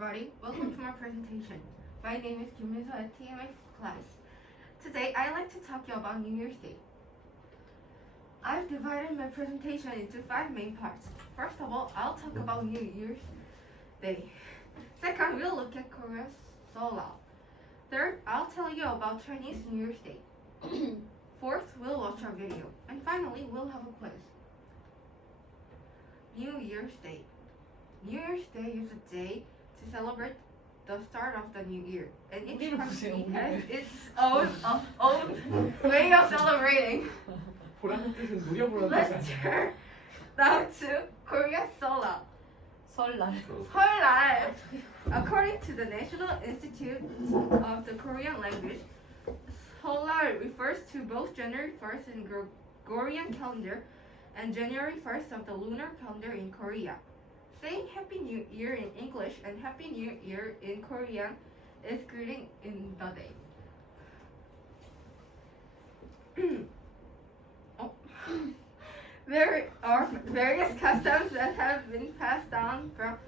everybody, welcome to my presentation. My name is Kim Min-seo at TAMF class. Today I'd like to talk to you about New Year's Day. I've divided my presentation into 5 main parts. First of all, I'll talk about New Year's Day. Second, we'll look at Korea's Seollal. Third, I'll tell you about Chinese New Year's Day. Fourth, we'll watch our video. And finally, we'll have a quiz. New Year's Day. New Year's Day is a day to celebrate the start of the new year, and each country has its own way of celebrating. Let's turn now to Korea's Seollal. 설날. According to the National Institute of the Korean Language, Seollal refers to both January 1st in Gregorian calendar and January 1st of the lunar calendar in Korea. Saying Happy New Year in English and Happy New Year in Korean is greeting in the day. There are various customs that have been passed down from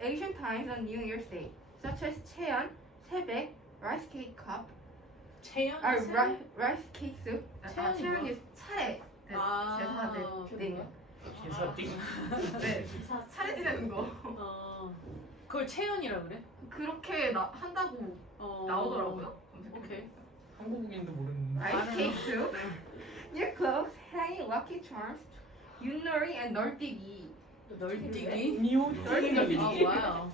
ancient times on New Year's Day, such as cheon, 세배, rice cake cup, rice cake soup. cheon is 차례. 제사들. 네, 차례 지내는 거. 그걸 체연이라 그래? 그렇게 한다고 나오더라고요. 오케이. 한국인도 모르는. Rice cake soup, new clothes, hanging lucky charms, 윷놀이 and 널뛰기. 널뛰기? 널뛰기. Oh wow.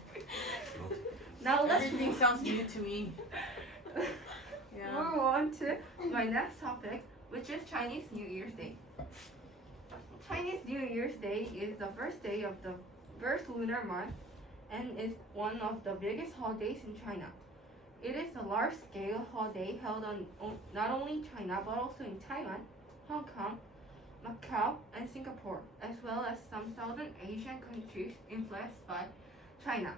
Now let's Everything sounds new to me. move on to my next topic, which is Chinese New Year's Day. Chinese New Year's Day is the first day of the first lunar month and is one of the biggest holidays in China. It is a large-scale holiday held on not only China but also in Taiwan, Hong Kong, Macau, and Singapore, as well as some Southern Asian countries influenced by China.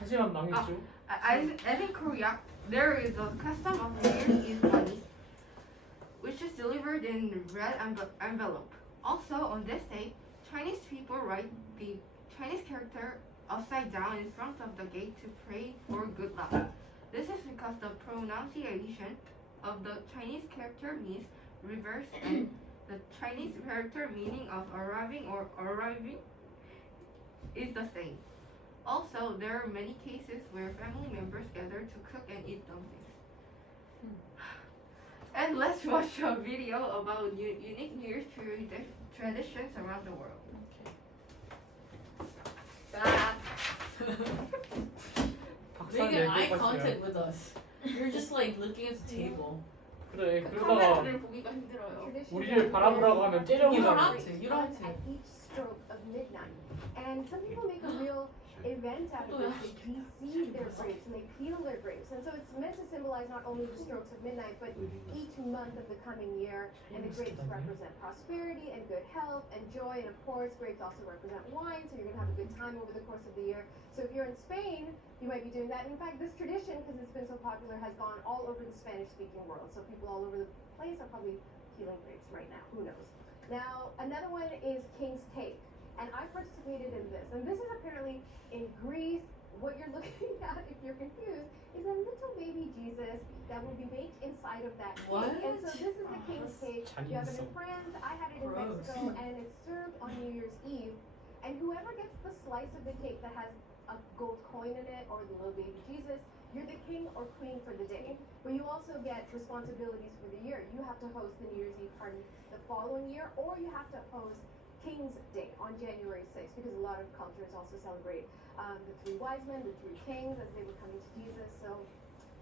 하지만 망했죠. As in Korea, there is a custom of New Year's Eve money, which is delivered in red envelope. Also, on this day, Chinese people write the Chinese character upside down in front of the gate to pray for good luck. This is because the pronunciation of the Chinese character means reverse, and the Chinese character meaning of arriving or arriving is the same. Also, there are many cases where family members gather to cook and eat dumplings. And let's watch a video about unique New Year's traditions around the world. Make an eye contact with us. You're just like looking at the table. 그래 그러다가 카메라를 보기가 힘들어요. 우리를 바라보라고 하면 You don't 째려보잖아. have to. You don't have to. At each stroke of midnight. And some people make a real event out of this. They de-seed their grapes and they peel their grapes. And so it's meant to symbolize not only the strokes of midnight, but each month of the coming year. And the grapes represent prosperity and good health and joy. And of course, grapes also represent wine, so you're going to have a good time over the course of the year. So if you're in Spain, you might be doing that. And in fact, this tradition, because it's been so popular, has gone all over the Spanish-speaking world. So people all over the place are probably peeling grapes right now. Who knows? Now, another one is King's Cake. And I participated in this. And this is apparently in Greece. What you're looking at, if you're confused, is a little baby Jesus that will be baked inside of that cake. What? And so this is the King's Cake. You have it in France. I had it in Gross. Mexico, and it's served on New Year's Eve. And whoever gets the slice of the cake that has a gold coin in it or the little baby Jesus, you're the king or queen for the day. But you also get responsibilities for the year. You have to host the New Year's Eve party the following year, or you have to host King's Day on January 6th, because a lot of cultures also celebrate the 3 wise men, the 3 kings, as they were coming to Jesus. So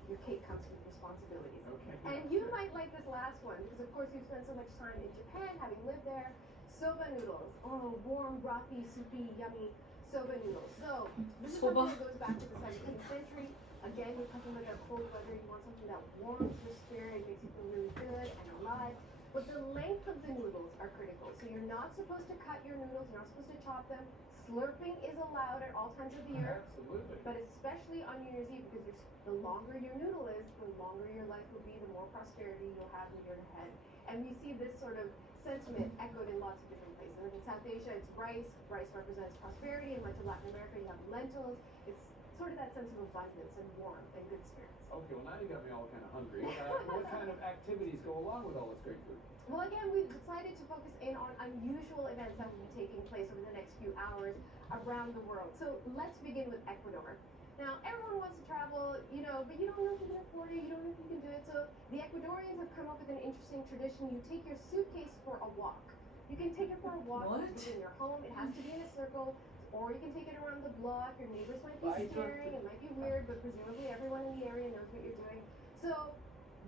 your cake comes with responsibilities. Okay. And you might like this last one, because of course you've spent so much time in Japan, having lived there. Soba noodles. Oh, warm, brothy, soupy, yummy soba noodles. So this is something that goes back to the 17th century. Again, you're talking about that cold weather. You want something that warms your spirit, makes you feel really good and alive. But the length of the noodles are critical. So you're not supposed to cut your noodles, you're not supposed to chop them. Slurping is allowed at all times of the year, Absolutely. but especially on New Year's Eve, because the longer your noodle is, the longer your life will be, the more prosperity you'll have in the year ahead. And we see this sort of sentiment echoed in lots of different places. Like in South Asia, it's rice. Rice represents prosperity. In much of Latin America, you have lentils. It's sort of that sense of abundance and warmth and good spirits. Okay, well now you got me all kind of hungry. What kind of activities go along with all this great food? Well, again, we've decided to focus in on unusual events that will be taking place over the next few hours around the world. So let's begin with Ecuador. Now, everyone wants to travel, but you don't know if you can afford it, you don't know if you can do it. So the Ecuadorians have come up with an interesting tradition. You take your suitcase for a walk. You can take it for a walk in your home. It has to be in a circle. Or you can take it around the block. Your neighbors might be staring. It might be weird, but presumably everyone in the area knows what you're doing. So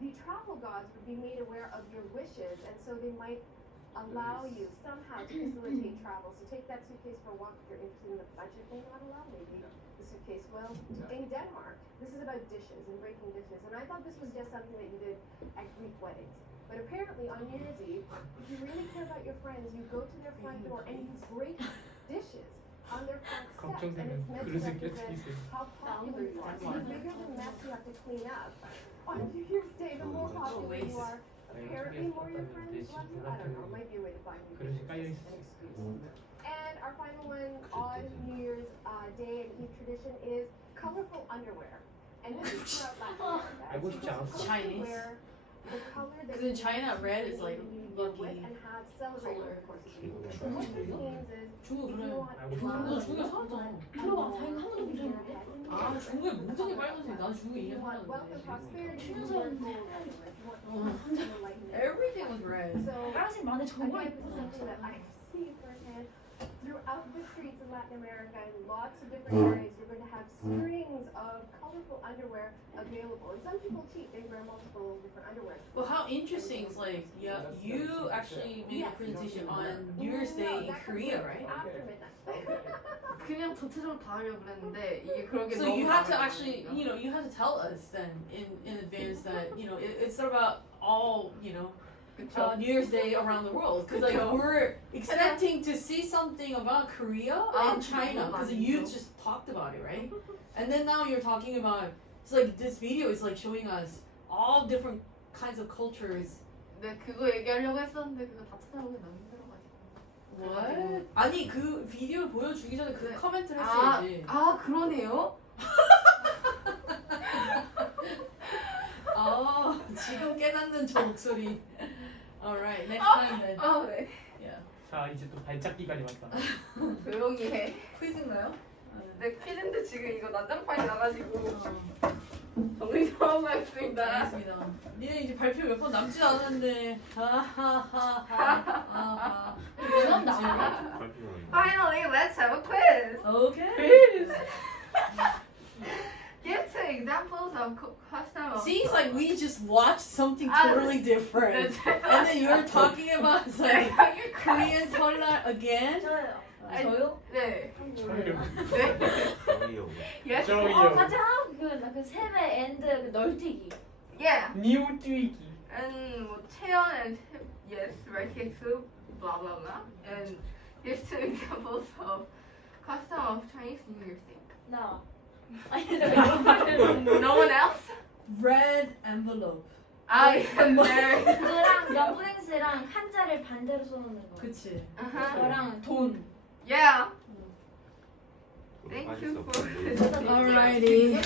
the travel gods would be made aware of your wishes, and so they might allow you somehow to facilitate travel. So take that suitcase for a walk if you're interested in the budget may not allow, maybe the suitcase will. In Denmark, this is about dishes and breaking dishes, and I thought this was just something that you did at Greek weddings. But apparently on New Year's Eve, if you really care about your friends, you go to their front door and you break dishes on their front steps, and 걱정되는 it's meant to 그릇을 represent 깨뜨리세요. how popular you are. So the bigger the mess you have to clean up on New Year's Day, the more popular you are. Apparently, more your friends love you. I don't know. It might be a way to find you. 그릇이 깔려 An 있어. excuse. And our final one on New Year's Day and Eve tradition is colorful underwear. And this is throughout Latin America. 알고 싶지 You're 않았어. supposed to Chinese. wear the color that Because in China, red is like with lucky and have celebrated over the course of the year. So what this means is 중국 if you 그래. want 알고 너 싶어. 중국에 살았잖아. 들어봐, 자기가 한 번도 본 적이 없는데? 아, 중국에 모든 게 빨간색. 난 중국에 if you want wealth and 이해하는데. prosperity, you 춘향 wear 사람 gold underwear. If you want peace and enlightenment. Everything was red. So 빨간색 많은 정보가 again, this is 있구나. something that I've seen firsthand throughout the streets in Latin America in lots of different areas. You're going to have strings of colorful underwear available, and some people cheat; they wear multiple different underwear. Well, how interesting is like, yeah, you actually made a presentation on New Year's Day in Korea, right? After midnight. 그냥 전체적으로 다 하려고 그랬는데 이게 그러게 So 너무 you had to 많아가지고. actually, you had to tell us then in advance that, it's about all, 그쵸? New Year's Day around the world. Because like we're expecting to see something about Korea and China because you just talked about it, right? And then now you're talking about, it's like this video is like showing us all different kinds of cultures. 네, 그거 얘기하려고 했었는데 그거 다 찾아보기 너무 힘들어가지고. What? 아니 그 비디오 보여주기 전에 그 네. 커멘트를 아, 했어야지. 그러네요? 아 지금 깨닫는 저 목소리. Alright, next time then. 네. Yeah. 자 이제 또 발작 기간이 왔다. 조용히 해. 퀴즈인가요? 네, 퀴즈인데 지금 이거 난장판이 나가지고 어, 정리하고 가겠습니다. 알겠습니다. 니네 이제 발표 몇 번 남지 않았는데. 하하하하. 그건 나야. Finally, let's have a quiz. Okay. Give two examples of custom of. Seems like we just watched something totally different. 네. And then you're talking about like Korean 설날 again. 저요. 아니, 저요? 네. 저요. Yes. 저요. 가자. 그 세배 앤드 그 널뛰기. Yeah. 니우 뛰기. And 뭐 채연 and yes, right cake soup, blah blah blah. And here's two examples of custom of Chinese New Year's Day. 나. 아니 내가 이런 말을. No one else? Red envelope. I am there. 그랑 영프랭스랑 한자를 반대로 써놓는 거. 그치. Uh-huh. 저랑 돈. Yeah. Thank you for. Alrighty.